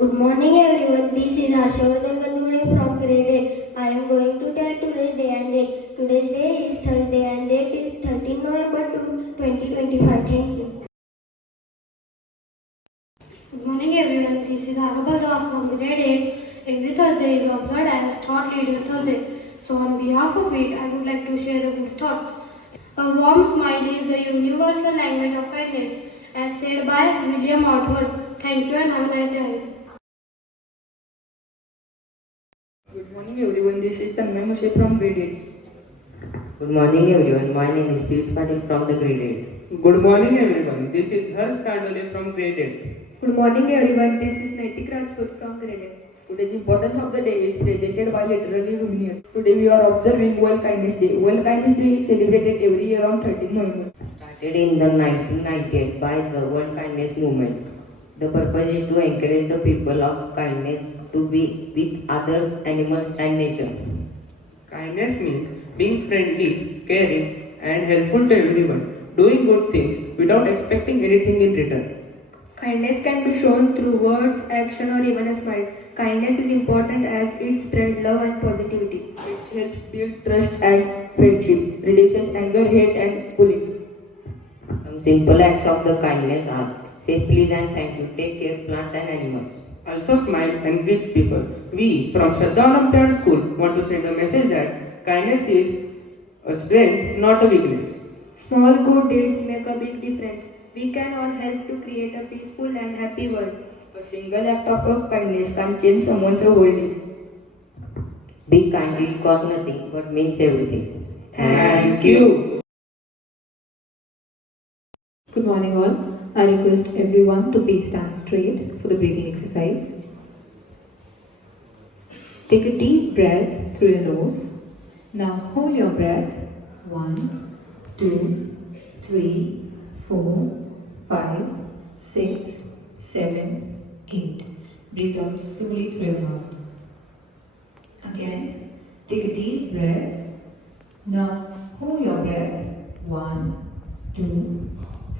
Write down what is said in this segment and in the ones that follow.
Good morning everyone. This is Shraddha Olympiad from grade 8. I am going to tell today's day and date. Today's day is Thursday and date is 13 November 2025. Thank you. Good morning everyone. This is Arabella from grade 8. Every Thursday is observed as Thought Leader Thursday. So on behalf of it, I would like to share a good thought. A warm smile is the universal language of kindness, as said by William Outward. Thank you and have a nice day. Good morning everyone, this is Tanmay Muse from grade 8. Good morning everyone, my name is Piyush Patil from the grade 8. Good morning everyone, this is Harsh Kandole from grade 8. Good morning everyone, this is Naitik Rajput from grade 8. Today's importance of the day is presented by literally luminous. Today we are observing World Kindness Day. World Kindness Day is celebrated every year on 13 November. Started in the 1998 by the World Kindness Movement. The purpose is to encourage the people of kindness to be with others, animals and nature. Kindness means being friendly, caring and helpful to everyone, doing good things without expecting anything in return. Kindness can be shown through words, action or even a smile. Kindness is important as it spreads love and positivity. It helps build trust and friendship, reduces anger, hate and bullying. Some simple acts of the kindness are say please and thank you, take care of plants and animals. Also smile and greet people. We from Shraddha Olympiad School want to send a message that kindness is a strength, not a weakness. Small good deeds make a big difference. We can all help to create a peaceful and happy world. A single act of kindness can change someone's whole day. Be kind, it costs nothing but means everything. Thank you. Good morning all. I request everyone to please stand straight for the breathing exercise. Take a deep breath through your nose. Now hold your breath. 1, 2, 3, 4, 5, 6, 7, 8. Breathe out slowly through your mouth. Again, take a deep breath. Now hold your breath. 1, 2,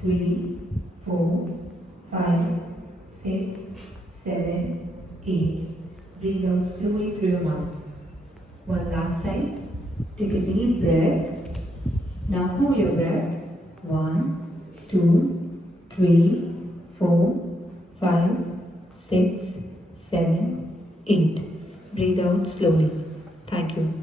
3, 4, 5, 6, 7, 8. Breathe out slowly through your mouth. One last time. Take a deep breath. Now hold your breath. 1, 2, 3, 4, 5, 6, 7, 8. Breathe out slowly. Thank you.